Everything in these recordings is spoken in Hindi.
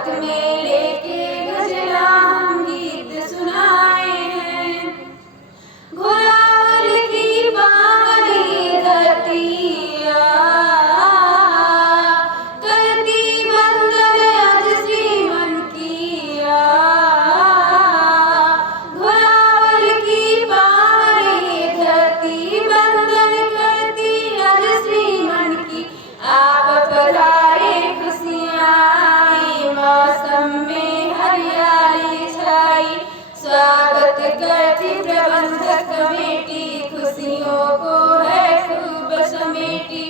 स्वागत मेले के गजला हम गीत सुनाए हैं। घोरावल की पावनी धरतिया करती वंदन अज श्रीमन किया। घोरावल की पावनी धरती वंदन करती अज श्रीमन की। आप पधारे खुशियाँ आई मौसम में हरियाली छाई। स्वागत करती प्रबंधक कमेटी खुशियों को है खूब समेटी।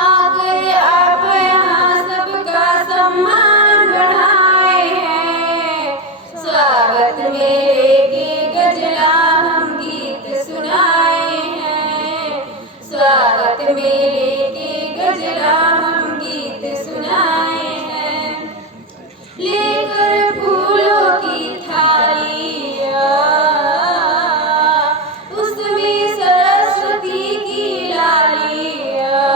आकर आप यहाँ सबका सम्मान बढ़ाए हैं। स्वागत मेले के गजला हम गीत सुनाए हैं। स्वागत मेले के गजला हम गीत सुनाए हैं। लेकर फूलों की थालियाँ उसमें सरस्वती की लालियाँ।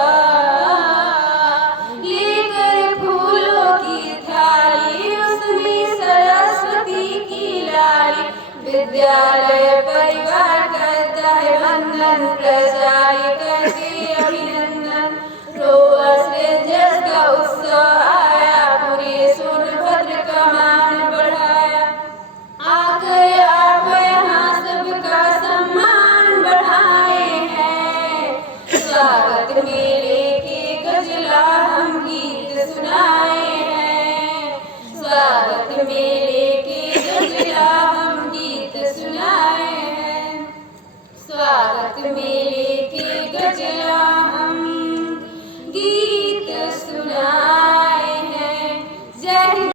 लेकर फूलों की थाली उसमें सरस्वती की लाली। विद्यालय परिवार करता है वंदन प्रचार्य करके अभिनंदन। रोवर्स रेंजर्स का उत्सव आया पूरे सोनभद्र का मान बढ़ाया। आकर आप यहाँ सबका सम्मान बढ़ाए हैं। स्वागत मेले के गजला हम गीत सुनाए हैं। स्वागत मेले के गजला हम गीत सुनाए हैं। स्वागत मेले के गजला